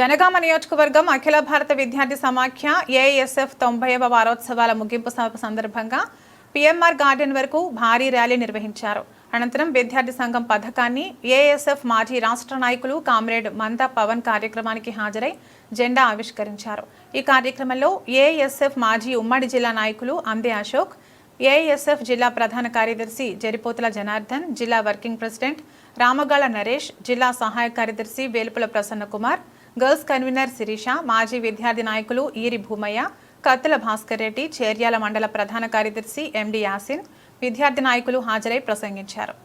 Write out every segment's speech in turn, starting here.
జనగామ నియోజకవర్గం అఖిల భారత విద్యార్థి సమాఖ్య ఏఎస్ఎఫ్ 90వ వారోత్సవాల ముగింపు సందర్భంగా పిఎంఆర్ గార్డెన్ వరకు భారీ ర్యాలీ నిర్వహించారు. అనంతరం విద్యార్థి సంఘం పథకాన్ని ఏఎస్ఎఫ్ మాజీ రాష్ట్ర నాయకులు కామ్రేడ్ మందా పవన్ కార్యక్రమానికి హాజరై జెండా ఆవిష్కరించారు. ఈ కార్యక్రమంలో ఏఎస్ఎఫ్ మాజీ ఉమ్మడి జిల్లా నాయకులు అందే అశోక్, ఏఎస్ఎఫ్ జిల్లా ప్రధాన కార్యదర్శి జరిపోతుల జనార్దన్, జిల్లా వర్కింగ్ ప్రెసిడెంట్ రామగాల నరేష్, జిల్లా సహాయ కార్యదర్శి వేలుపుల ప్రసన్న కుమార్, గర్ల్స్ కన్వీనర్ శిరీష, మాజీ విద్యార్థి నాయకులు ఈరి భూమయ్య, కత్తుల భాస్కర్ రెడ్డి, చేర్యాల మండల ప్రధాన కార్యదర్శి ఎండి యాసిన్, విద్యార్థి నాయకులు హాజరై ప్రసంగించారు.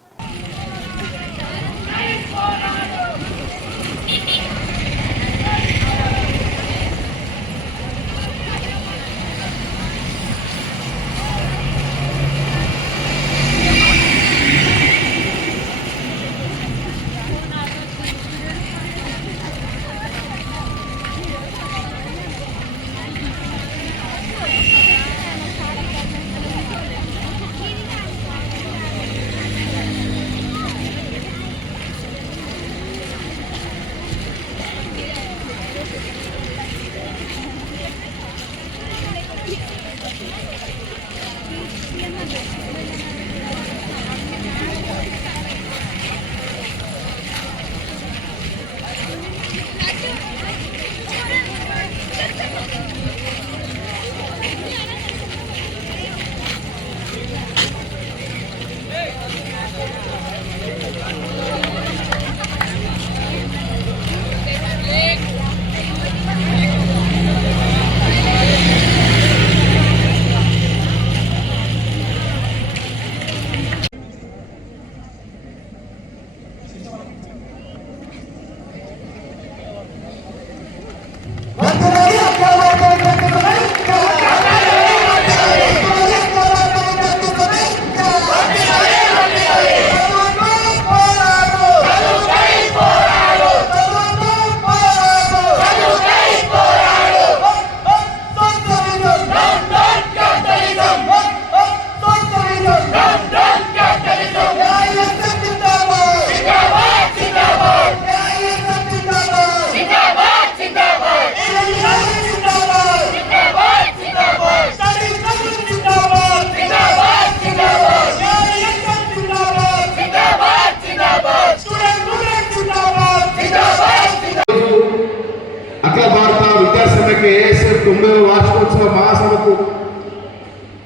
అఖిల భారత విద్యార్థి సమాఖ్య ఏఎస్ఎఫ్ 90వ వార్షికోత్సవ మహాసభకు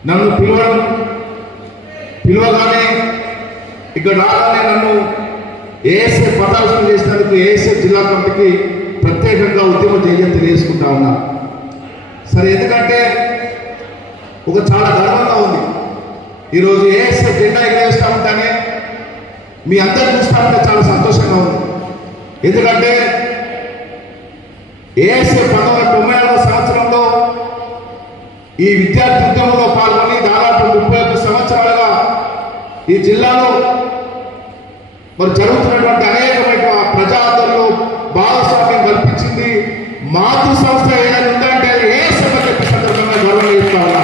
నన్ను పిలవగానే ఇక్కడ రాగానే నన్ను ఏఎస్ఎఫ్ పదార్థం చేసినందుకు ఏఎస్ఎఫ్ జిల్లా కమిటీకి ప్రత్యేకంగా ఉద్యమం చేయని తెలియజేసుకుంటా ఉన్నా. సరే, ఎందుకంటే చాలా గర్వంగా ఉంది. ఈరోజు ఏఎస్ఎఫ్ జెండా ఎగరేస్తా ఉంటానే మీ అందరు చూస్తా ఉంటే చాలా సంతోషంగా ఉంది. ఎందుకంటే ఏఎస్ఎఫ్ 1990వ సంవత్సరంలో ఈ విద్యార్థి ఉద్యమంలో పాల్గొని దాదాపు 31 సంవత్సరాలుగా ఈ జిల్లాలో జరుగుతున్నటువంటి అనేకమైన ప్రజాదరణలో భాగస్వామ్యం కల్పించింది. మాతృ సంస్థ ఏదైనా ఉందంటే ఏఎస్ఎఫ్ అని చెప్పే సందర్భంగా గౌరవం చేస్తా ఉన్నా.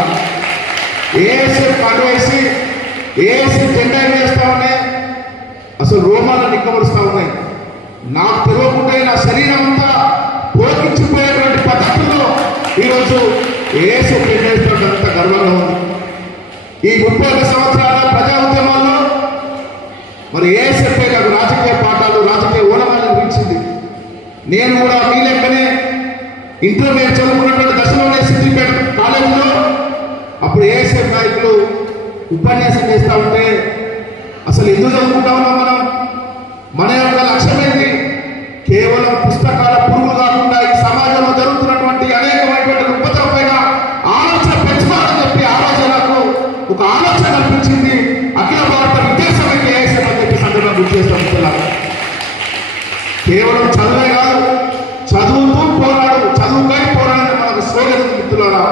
ఏఎస్ఎఫ్ పనివేసి ఏఎస్ఎఫ్ జెండా వేస్తా ఉన్నాయి, అసలు రోమాలు నిక్కబరుస్తా ఉన్నాయి. నాకు తెలియకుండా నా శరీరం అంతా పోకించిపోయేటువంటి పద్ధతుల్లో ఈరోజు ఏఎస్ఎఫ్ అంత గర్వంగా ఉంది. ఈ 31 సంవత్సరాల ప్రజా ఉద్యమాల్లో ఏఎస్ఎఫ్ నాకు రాజకీయ పాఠాలు, రాజకీయ ఓనమాలు నిర్మించింది. నేను కూడా మీ లెక్కనే ఇంటర్మీడియట్ చదువుకున్నటువంటి దశలోనే సిద్దిపేట కాలేజీలో అప్పుడు ఏఎస్ఎఫ్ నాయకులు ఉపన్యాసం చేస్తూ ఉంటే అసలు ఎందుకు చదువుకుంటా ఉన్నాం మన యొక్క లక్ష్యం ఏంటి? కేవలం పుస్తకాల పురుగు కాకుండా ఈ సమాజంలో జరుగుతున్నటువంటి అనేకమైనటువంటి ఉపద్రవమైన ఆలోచన పెంచుకోవాలని చెప్పి ఆలోచనకు ఒక ఆలోచన కల్పించింది అఖిల భారత విద్యార్థి సమాఖ్య ఏఎస్ఎఫ్ అని చెప్పి సందర్భంగా గుర్తు చేస్తాం. కేవలం చదువే కాదు, చదువుతూ పోరాడు, చదువుకై పోరాడని మనకు స్లోగన్ మిత్రులారా.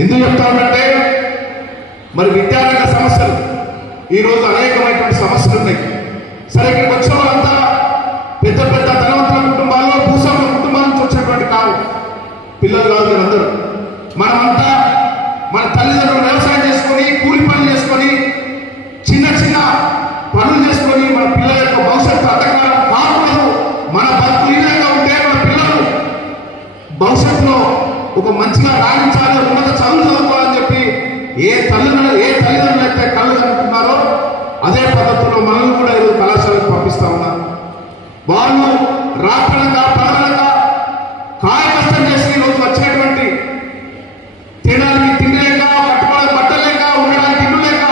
ఎందుకు చెప్తామంటే విద్యారంగ సమస్యలు ఈరోజు అనేకమైనటువంటి సమస్యలు ఉన్నాయి. సరే, ఇక్కడికి వచ్చిన వాళ్ళంతా పెద్ద పెద్ద ధనవంతుల కుటుంబాల్లో, భూస్వాముల కుటుంబాల నుంచి వచ్చినటువంటి కాదు, పిల్లలు కాదు. మీరందరూ మనమంతా మన తల్లిదండ్రులు వ్యవసాయం చేసుకొని, కూలి పనులు చేసుకొని, చిన్న చిన్న పనులు చేసుకొని మన పిల్లల యొక్క భవిష్యత్తు అంధకారం కాకూడదు. మన బతుకు ఉంటే మన పిల్లలు మంచిగా రాణించాలి, ఉన్నత చదువులు చదువుకోవాలని చెప్పి ఏ తల్లిదండ్రులు అయితే కళ్ళు కనుక్కున్నారో అదే పద్ధతిలో మనల్ని కూడా ఈరోజు కళాశాలకు పంపిస్తా ఉన్నారు. వాళ్ళు రాత్రనగా పగలనగా కాయ కష్టం చేసి ఈరోజు వచ్చినటువంటి తినడానికి తిండి లేక, కట్టుకోవడానికి బట్టలు లేక, ఉండడానికి ఇల్లు లేక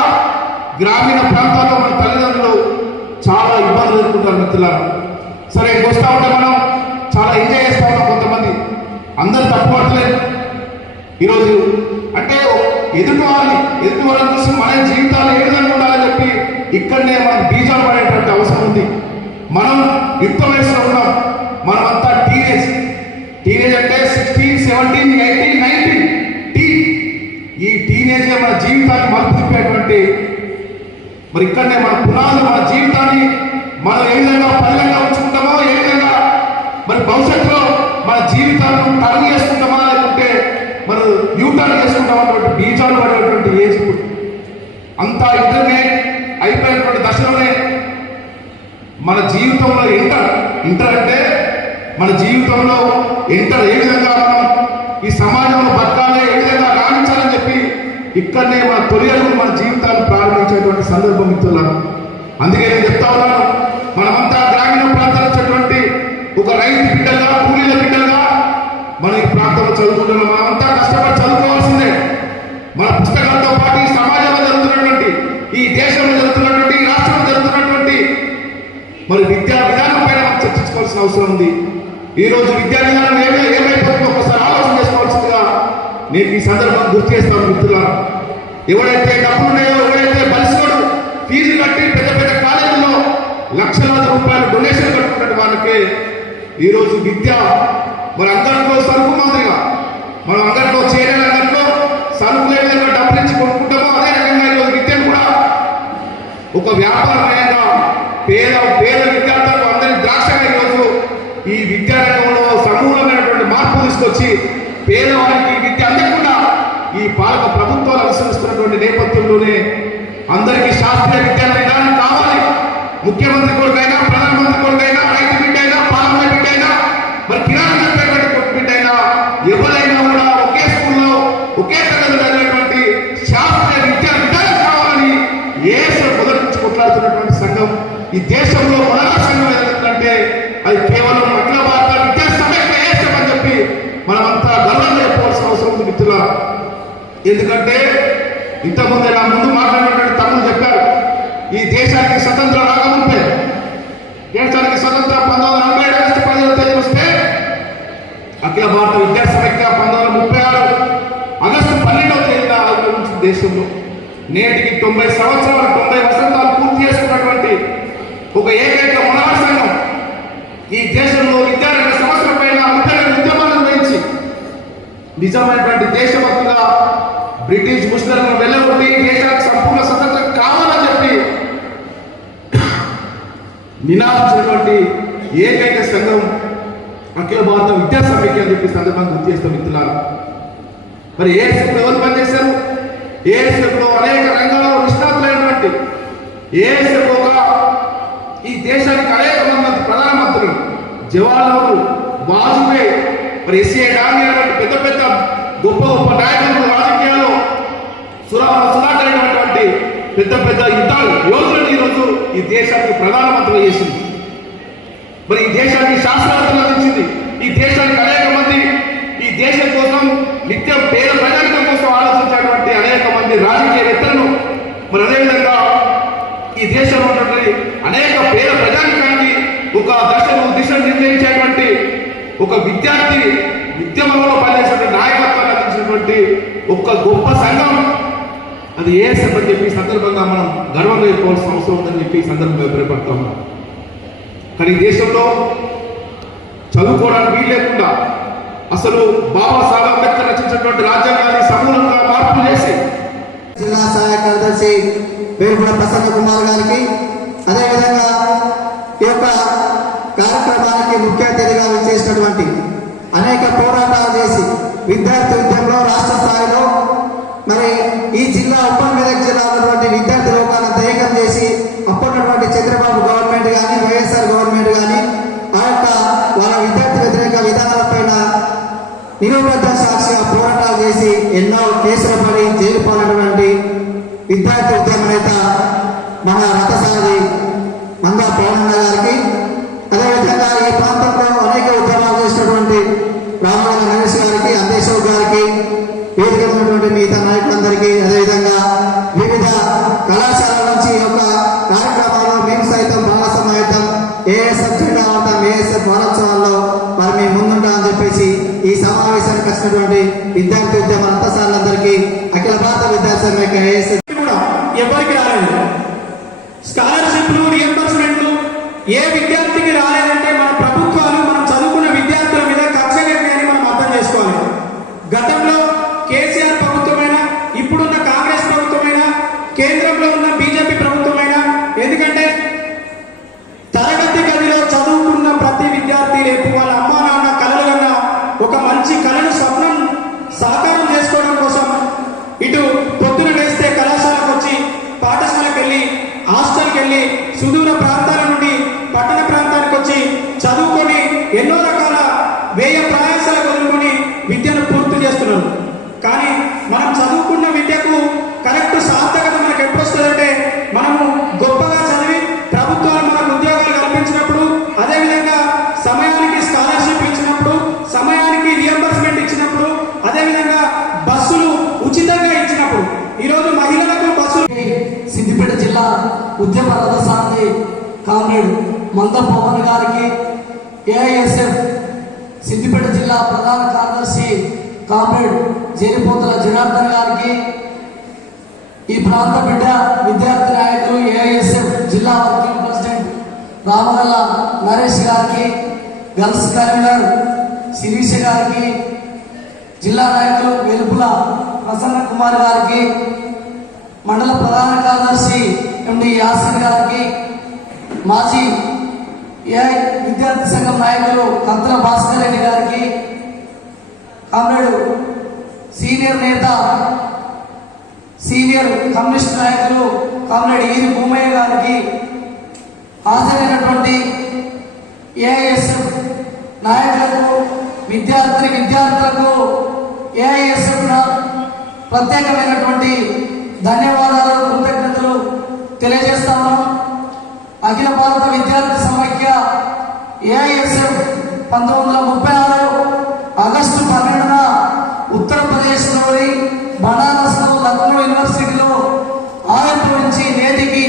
గ్రామీణ ప్రాంతాల్లో మన తల్లిదండ్రులు చాలా ఇబ్బందులు ఎదుర్కొంటారు మిత్రులారా. సరే వస్తూ ఉంటే మనం చాలా ఎంజాయ్ చేస్తూ ఉన్నాం. కొంతమంది అందరు తప్పు పడలేదు. ఈరోజు అంటే ఎదుటి వాళ్ళని చూసి మన జీవితాలు ఏ విధంగా ఉండాలని చెప్పి ఇక్కడనే మనం బీజాలు పడేటువంటి అవసరం ఉంది. మనం యుక్త వయసులో ఉన్నాం. మనమంతా టీనేజ్ అంటే 16, 17, 18, 19 ఈ టీనేజ్ మన జీవితాన్ని మలుపు తిప్పేటువంటి మరి ఇక్కడనే మన పునాదులు, మన జీవితాన్ని మనం ఏ విధంగా పదిలంగా ఉంచుకుంటామో, ఏ విధంగా మరి భవిష్యత్తులో మన జీవితాలను టర్న్ చేసుకుంటామా లేకుంటే మనం యూటర్న్ చేసుకుంటామా అన్నటువంటి బీజాలు పడేటువంటి ఏజ్ ఇప్పుడు. అంతా ఇంటర్నెట్ అయిపోయినటువంటి దశలోనే మన జీవితంలో ఇంటర్ అంటే మన జీవితంలో ఎంటర్ ఏ విధంగా మనం ఈ సమాజంలో బతకాలి, ఏ విధంగా రాణించాలని చెప్పి ఇక్కడనే మన తొలి అడుగు మన జీవితాన్ని ప్రారంభించేటువంటి సందర్భం మిత్రులను. అందుకే నేను చెప్తా ఉన్నాను, మనమంతా గ్రామీణ ప్రాంతాలు వచ్చేటువంటి ఒక రైతు బిడ్డగా, కూలీల బిడ్డగా మన ఈ ప్రాంతంలో చదువుకుంటున్నాం. మనమంతా కష్టపడి చదువుకోవాల్సిందే. మన పుస్తకాలతో పాటు ఈ సమాజంలో జరుగుతున్నటువంటి, ఈ దేశంలో జరుగుతున్నటువంటి, ఈ రాష్ట్రంలో జరుగుతున్నటువంటి మరి విద్యా విధానం పైన మనం చర్చించుకోవాల్సిన అవసరం ఉంది. ఈ రోజు విద్యా విధానం ఏమైపోతుందో ఒకసారి ఆలోచన చేసుకోవాల్సిందిగా నేను ఈ సందర్భం గుర్తు చేస్తాను మిత్రులారా. ఎవరైతే డబ్బులున్నాయో, ఎవరైతే బలిసినోడు ఫీజు కట్టి పెద్ద పెద్ద కాలేజీలో లక్షలాది రూపాయలు డొనేషన్ కట్టుకున్న వాళ్ళకే ఈరోజు విద్య మరి అంగట్లో సరుకు మాదిరిగా, మనం అంగట్లో చేరే అంగట్లో సరుకులు ఏ విధంగా డబ్బులు ఇచ్చి కొనుక్కుంటామో అదే రకంగా ఈరోజు విద్యను కూడా ఒక వ్యాపారమయంగా పేద విద్యార్థులకు అందరి ద్రాక్షగా ఈరోజు ఈ విద్యారంగంలో సమూలమైనటువంటి మార్పు తీసుకొచ్చి పేదవారికి విద్య అందకుండా ఈ పాలక ప్రభుత్వాలు అనుసరిస్తున్నటువంటి నేపథ్యంలోనే అందరికీ శాస్త్రీయ విద్యా విధానం కావాలి. ముఖ్యమంత్రి కొడుకైనా, ప్రధానమంత్రి కొడుకైనా, రైతు బిడ్డ అయినా, పార్లమెంట్ బిడ్డ అయినా, మరి కిరాణా కొట్టు బిడ్డ అయినా ఎవరైనా కూడా ఒకే స్కూల్లో ఒకే తరగతిలో చదివేటువంటి శాస్త్రీయ విద్యా విధానం కావాలని మొదటి నుంచి కొట్లాడుతున్నటువంటి సంఘం ఈ దేశంలో మొదటి సంఘం ఏదంటే అది కేవలం అఖిల భారత విద్యా సమైక్య ఏసం అని చెప్పి మనమంతా గర్వంగా చెప్పవలసిన అవసరం ఉంది మిత్రులారా. ఎందుకంటే ఇంతకుముందు నా ముందు మాట్లాడినటువంటి తమ్ముడు చెప్పారు, ఈ దేశానికి స్వతంత్రం రాకముందే, దేశానికి స్వతంత్రం 1947 ఆగస్టు 15 వస్తే అఖిల భారత విద్యా సమైక్య 1936 ఆగస్టు 12 ఆవిర్భవించిన దేశంలో నేటికి 90 సంవత్సరాలు 90 వసంతాలు పూర్తి చేసుకున్నటువంటి ఒక ఏకైక మొదటి సంఘం ఈ దేశంలో విద్యారంగ సమస్యల పైన ముఖ్యమైన ఉద్యమాలను వహించి నిజమైనటువంటి దేశభక్తుగా బ్రిటిష్ ముస్లింలను వెళ్ళగొట్టి దేశానికి సంపూర్ణ స్వతంత్రం కావాలని చెప్పి నినాదించినటువంటి ఏకైక సంఘం అఖిల భారత విద్యా సమైక్య అని చెప్పి సందర్భంగా గుర్తు చేస్తాం మిత్రులారా. మరి ఏఎస్ఎఫ్లో ఎవరు పనిచేశారు? ఏఎస్ఎఫ్లో అనేక రంగాల్లో నిష్ణాతులైనటువంటి ఏఎస్ఎఫ్ ఈ దేశానికి అనేక మంది ప్రధానమంత్రులు, జవహర్లాల్, వాజ్పేయి, మరి ఎస్ఏ డాంగే పెద్ద పెద్ద గొప్ప గొప్ప నాయకులు రాజకీయాల్లో సుధాకరైనటువంటి పెద్ద పెద్ద యోధులను ఈరోజు ఈ దేశానికి ప్రధానమంత్రులు చేసింది. మరి ఈ దేశానికి శాస్త్రవేత్తలు అందించింది. ఈ దేశానికి అనేక మంది ఈ దేశం కోసం నిత్యం పేద ప్రజానికం కోసం ఆలోచించేటువంటి అనేక మంది రాజకీయవేత్తలను, మరి అదేవిధంగా ఈ దేశంలో ఉన్నటువంటి అనేక పేద ప్రజానికానికి ఒక దిశ నిర్ణయించేటువంటి ఒక విద్యార్థి ఉద్యమంలో పనిచేసినటువంటి నాయకత్వాన్ని అందించినటువంటి ఒక గొప్ప సంఘం అది ఏఎస్ఎఫ్ అని చెప్పి సందర్భంగా మనం గర్వంగా చెప్పుకోవాల్సిన అవసరం ఉందని చెప్పి ఈ సందర్భంగా అభిప్రాయపడతా ఉన్నాం. కానీ ఈ దేశంలో చదువుకోవడానికి వీలు లేకుండా అసలు బాబాసాహెబ్ అంబేద్కర్ రచించినటువంటి రాజ్యాంగాన్ని సమూలంగా మార్పులు చేసి జిల్లా సహాయ కార్యదర్శి వేరుపూడ ప్రసన్న కుమార్ గారికి, అదేవిధంగా ఈ యొక్క కార్యక్రమానికి ముఖ్య అతిథిగా విచ్చేసినటువంటి అనేక పోరాటాలు చేసి విద్యార్థి ఉద్యమంలో రాష్ట్ర స్థాయిలో మరి ఈ జిల్లా ఉమ్మడి మెదక్ జిల్లా ఉన్నటువంటి విద్యార్థి లోకాలను ఏకం చేసి అప్పటినటువంటి చంద్రబాబు గవర్నమెంట్ కానీ వైఎస్ఆర్ గవర్నమెంట్ కానీ ఆ యొక్క వాళ్ళ విద్యార్థి వ్యతిరేక విధానాలపైన నిలువబద్ద సాక్షిగా పోరాటం చేసి ఎన్నో కేసులు పడి జైలు పాలైనటువంటి విద్యార్థి ఉద్యమ నేత మన రథసారథి మందా పవనన్న గారికి, అదేవిధంగా ఈ ప్రాంతంలో అనేక ఉద్యమాలు చేసినటువంటి రామగల్ల నరేష్ గారికి, అందేశ్వర్ గారికి, వేదిక ఉన్నటువంటి మిగతా నాయకులందరికీ, అదేవిధంగా వివిధ కళాశాలల నుంచి యొక్క కార్యక్రమాల్లో మేము సైతం భాగస్వామ్యం ఏఎస్ఎఫ్ జెండా ఉంటాం, ఏఎస్ఎఫ్ వారోత్సవాల్లో మరి మేము ముందుంటాం అని చెప్పేసి ఈ సమావేశానికి వచ్చినటువంటి విద్యార్థి ఉద్యమ రథసారులందరికీ అఖిల భారత విద్యార్థి సమైక్య ఏఎస్ఎఫ్ కూడా ఎవరికి రాలేదు. స్కాలర్షిప్లు, రియంబర్స్మెంట్లు ఏ విద్యార్థికి రాలేదంటే మన ప్రభుత్వాలు మనం చదువుకున్న విద్యార్థుల మీద కక్షగట్టాయని మనం అర్థం చేసుకోవాలి. గతంలో కేసీఆర్ ప్రభుత్వమైనా, ఇప్పుడున్న కాంగ్రెస్ ప్రభుత్వమైనా, కేంద్రంలో ఉన్న బీజేపీ ప్రభుత్వమైనా, ఎందుకంటే తరగతి గదిలో చదువుకున్న ప్రతి విద్యార్థి రేపు వాళ్ళ అమ్మా నాన్న కలలు కన్న ఒక మంచి కళను స్వప్నం సాకారం చేసుకోవడం కోసం ఇటు పొద్దున వేస్తే కళాశాలకు వచ్చి, పాఠశాలకు వెళ్ళి, హాస్టల్కి వెళ్ళి, సుదూర ప్రాంతాల నుండి పట్టణ ప్రాంతానికి వచ్చి చదువుకొని ఎన్నో రకాల వ్యయ ప్రయాసాలు వదులుకొని విద్యను పూర్తి చేస్తున్నారు. కానీ మనం చదువుకున్న విద్యకు కరెక్ట్ సార్థకత మనకు ఎప్పుడు వస్తుందంటే మనము గొప్పగా చదివి ప్రభుత్వాలు మనకు ఉద్యోగాలు కల్పించినప్పుడు, అదేవిధంగా సమయానికి స్కాలర్షిప్ ఇచ్చినప్పుడు, సమయానికి రియంబర్స్మెంట్ ఇచ్చినప్పుడు, అదేవిధంగా బస్సులు ఉచితంగా ఇచ్చినప్పుడు. ఈరోజు మహిళలకు బస్సులు. సిద్దిపేట జిల్లా ఉద్యమ రథసారథి కామ్రేడ్ మంద పవన్ గారికి, ఏఐఎస్ఎఫ్ సిద్దిపేట జిల్లా ప్రధాన కార్యదర్శి కామ్రేడ్ జేరిపోతుల జనార్దన్ గారికి, ఈ ప్రాంత బిడ్డ విద్యార్థి నాయకులు ఏఐఎస్ఎఫ్ జిల్లా వర్కింగ్ ప్రెసిడెంట్ రామగల్ల నరేష్ గారికి, గర్ల్స్ కన్వీనర్ శిరీష గారికి, జిల్లా నాయకులు వెలుపుల ప్రసన్న కుమార్ గారికి, మండల ప్రధాన కార్యదర్శి ఎండి యాసిన్ గారికి, మాజీ ఏఐ విద్యార్థి సంఘం నాయకులు కంతల భాస్కర్ రెడ్డి గారికి, కామ్రేడ్ సీనియర్ నేత, సీనియర్ కమ్యూనిస్ట్ నాయకులు కామ్రేడ్ ఈరి భూమయ్య గారికి, హాజరైనటువంటి ఏఐఎస్ఎఫ్ నాయకులకు, విద్యార్థులకు ఏఐఎస్ఎఫ్ ప్రత్యేకమైనటువంటి ధన్యవాదాలు, కృతజ్ఞతలు తెలియజేస్తా ఉన్నాం. అఖిల భారత విద్యార్థి సమైక్య ఏఐఎస్ఎఫ్ 1936 ఆగస్టు 12న ఉత్తరప్రదేశ్లోని బనారస్లో లక్నో యూనివర్సిటీలో ఆవిర్భవించి నేటికి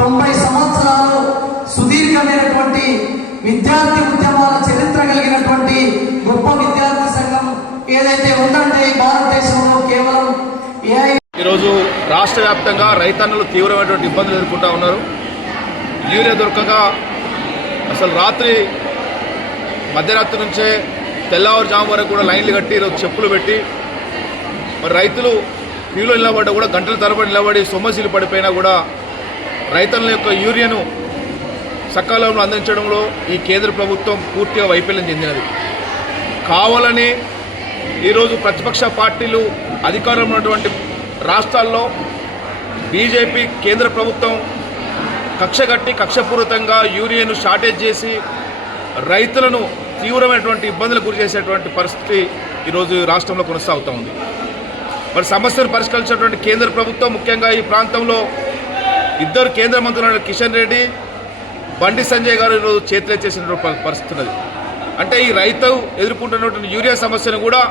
90 సంవత్సరాలు సుదీర్ఘమైనటువంటి విద్యార్థి ఉద్యమాల చరిత్ర కలిగినటువంటి గొప్ప విద్యార్థి సంఘం ఏదైతే ఉందంటే భారతదేశంలో కేవలం ఈరోజు రాష్ట్ర వ్యాప్తంగా రైతన్నలు తీవ్రమైనటువంటి ఇబ్బందులు ఎదుర్కొంటూ ఉన్నారు. యూరియా దొరకక అసలు మధ్యరాత్రి నుంచే తెల్లవారుజాము వరకు కూడా లైన్లు కట్టి ఈరోజు చెప్పులు పెట్టి మరి రైతులు క్యూలో నిలబడ్డా కూడా గంటల తరబడి నిలబడి సొమ్మసిలు పడిపోయినా కూడా రైతుల యొక్క యూరియాను సకాలంలో అందించడంలో ఈ కేంద్ర ప్రభుత్వం పూర్తిగా వైఫల్యం చెందినది. కావాలని ఈరోజు ప్రతిపక్ష పార్టీలు అధికారంలో ఉన్నటువంటి రాష్ట్రాల్లో బీజేపీ కేంద్ర ప్రభుత్వం కక్షపూరితంగా యూరియాను షార్టేజ్ చేసి రైతులను తీవ్రమైనటువంటి ఇబ్బందులకు గురి చేసేటువంటి పరిస్థితి ఈరోజు రాష్ట్రంలో కొనసాగుతూ ఉంది. మరి సమస్యను పరిష్కరించినటువంటి కేంద్ర ప్రభుత్వం ముఖ్యంగా ఈ ప్రాంతంలో ఇద్దరు కేంద్ర మంత్రులు కిషన్ రెడ్డి, బండి సంజయ్ గారు ఈరోజు చేతులెత్తేసినటువంటి పరిస్థితి ఉన్నది. అంటే ఈ రైతు ఎదుర్కొంటున్నటువంటి యూరియా సమస్యను కూడా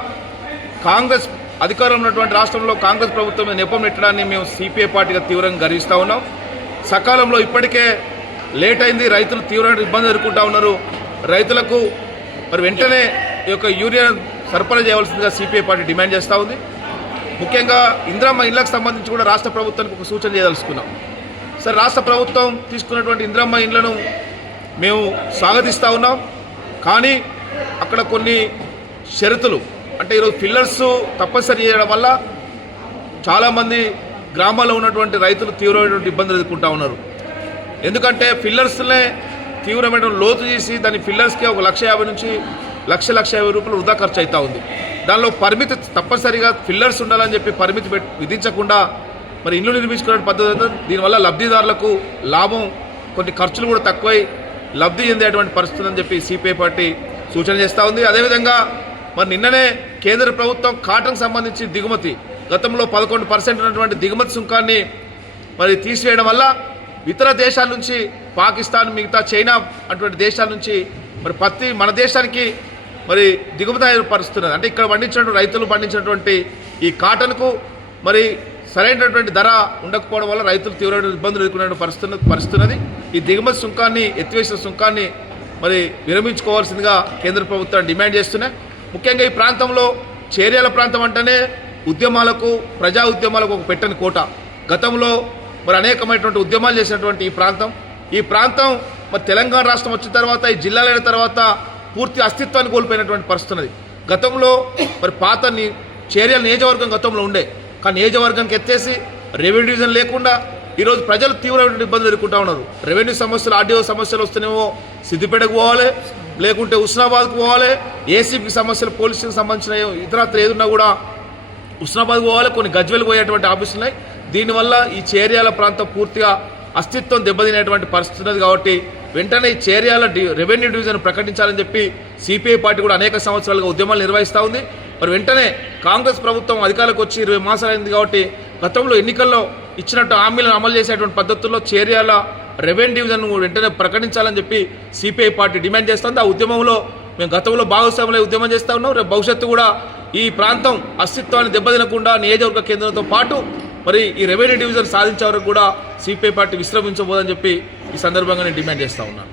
కాంగ్రెస్ అధికారంలో ఉన్నటువంటి రాష్ట్రంలో కాంగ్రెస్ ప్రభుత్వం నెపం నెట్టడాన్ని మేము సిపిఐ పార్టీగా తీవ్రంగా గర్విస్తూ ఉన్నాం. సకాలంలో ఇప్పటికే లేట్ అయింది, రైతులు తీవ్రమైన ఇబ్బంది ఎదుర్కొంటూ ఉన్నారు. రైతులకు మరి వెంటనే ఈ యొక్క యూరియా సరఫరా చేయవలసిందిగా సిపిఐ పార్టీ డిమాండ్ చేస్తూ ఉంది. ముఖ్యంగా ఇందిరమ్మ ఇళ్లకు సంబంధించి కూడా రాష్ట్ర ప్రభుత్వానికి ఒక సూచన చేయదలుచుకున్నాం. సరే, రాష్ట్ర ప్రభుత్వం తీసుకున్నటువంటి ఇందిరమ్మ ఇండ్లను మేము స్వాగతిస్తూ ఉన్నాం. కానీ అక్కడ కొన్ని షరతులు, అంటే ఈరోజు పిల్లర్స్ తప్పనిసరి చేయడం వల్ల చాలామంది గ్రామాల్లో ఉన్నటువంటి రైతులు తీవ్రమైనటువంటి ఇబ్బందులు ఎదుర్కొంటూ ఉన్నారు. ఎందుకంటే పిల్లర్స్నే తీవ్రమైన లోతు చేసి దాని పిల్లర్స్కి 1,50,000 నుంచి 1,50,000 రూపాయలు వృధా ఖర్చు అవుతూ ఉంది. దానిలో పరిమితి తప్పనిసరిగా పిల్లర్స్ ఉండాలని చెప్పి పరిమితి విధించకుండా మరి ఇల్లు నిర్మించుకునే పద్ధతి, దీనివల్ల లబ్ధిదారులకు లాభం, కొన్ని ఖర్చులు కూడా తక్కువై లబ్ధి చెందేటువంటి పరిస్థితి అని చెప్పి సిపిఐ పార్టీ సూచన చేస్తూ ఉంది. అదేవిధంగా మరి నిన్ననే కేంద్ర ప్రభుత్వం కాటన్కి సంబంధించి దిగుమతి గతంలో 11% ఉన్నటువంటి దిగుమతి సుంకాన్ని మరి తీసివేయడం వల్ల ఇతర దేశాల నుంచి పాకిస్తాన్ మిగతా చైనా అటువంటి దేశాల నుంచి మరి పత్తి మన దేశానికి మరి దిగుమతి ఏర్పరుస్తున్నది. అంటే ఇక్కడ పండించినటువంటి రైతులు పండించినటువంటి ఈ కాటన్కు మరి సరైనటువంటి ధర ఉండకపోవడం వల్ల రైతులు తీవ్రమైన ఇబ్బందులు ఎదుర్కొనే పరిస్థితున్నది. ఈ దిగుమతి సుంకాన్ని ఎత్తివేసిన సుంకాన్ని మరి విరమించుకోవాల్సిందిగా కేంద్ర ప్రభుత్వం డిమాండ్ చేస్తున్నాయి. ముఖ్యంగా ఈ ప్రాంతంలో చేర్యాల ప్రాంతం అంటేనే ఉద్యమాలకు ప్రజా ఉద్యమాలకు ఒక పెట్టని కోట. గతంలో మరి అనేకమైనటువంటి ఉద్యమాలు చేసినటువంటి ఈ ప్రాంతం మరి తెలంగాణ రాష్ట్రం వచ్చిన తర్వాత ఈ జిల్లాలైన తర్వాత పూర్తి అస్తిత్వాన్ని కోల్పోయినటువంటి పరిస్థితి ఉన్నది. గతంలో మరి పాత చేర్యాల నియోజకవర్గం గతంలో ఉండే, కానీ నియోజకవర్గానికి ఎత్తేసి రెవెన్యూ డివిజన్ లేకుండా ఈరోజు ప్రజలు తీవ్రమైన ఇబ్బందులు ఎదుర్కొంటూ ఉన్నారు. రెవెన్యూ సమస్యలు ఆర్డీఓ సమస్యలు వస్తేనేమో సిద్దిపేటకు పోవాలి, లేకుంటే హుస్నాబాద్కు పోవాలి, ఏసీపీ సమస్యలు పోలీసులకు సంబంధించిన ఇతరత్ర ఏదున్నా కూడా హుస్నాబాద్కు పోవాలి, కొన్ని గజ్వేలు పోయేటువంటి ఆఫీసులు ఉన్నాయి. దీనివల్ల ఈ చేర్యాల ప్రాంతం పూర్తిగా అస్తిత్వం దెబ్బతినేటువంటి పరిస్థితి ఉన్నది. కాబట్టి వెంటనే ఈ చేర్యాల రెవెన్యూ డివిజన్ ప్రకటించాలని చెప్పి సిపిఐ పార్టీ కూడా అనేక సంవత్సరాలుగా ఉద్యమాలు నిర్వహిస్తూ ఉంది. మరి వెంటనే కాంగ్రెస్ ప్రభుత్వం అధికారులకు వచ్చి 20 మాసాలైంది కాబట్టి గతంలో ఎన్నికల్లో ఇచ్చినట్టు హామీలను అమలు చేసేటువంటి పద్ధతుల్లో చేర్యాల రెవెన్యూ డివిజన్ వెంటనే ప్రకటించాలని చెప్పి సిపిఐ పార్టీ డిమాండ్ చేస్తుంది. ఆ ఉద్యమంలో మేము గతంలో భాగస్వాములై ఉద్యమం చేస్తూ ఉన్నాం. రేపు భవిష్యత్తు కూడా ఈ ప్రాంతం అస్తిత్వాన్ని దెబ్బతినకుండా నియోజకవర్గ కేంద్రంతో పాటు మరి ఈ రెవెన్యూ డివిజన్ సాధించే వరకు కూడా సిపిఐ పార్టీ విశ్రమించబోదని చెప్పి ఈ సందర్భంగా నేను డిమాండ్ చేస్తూ ఉన్నాను.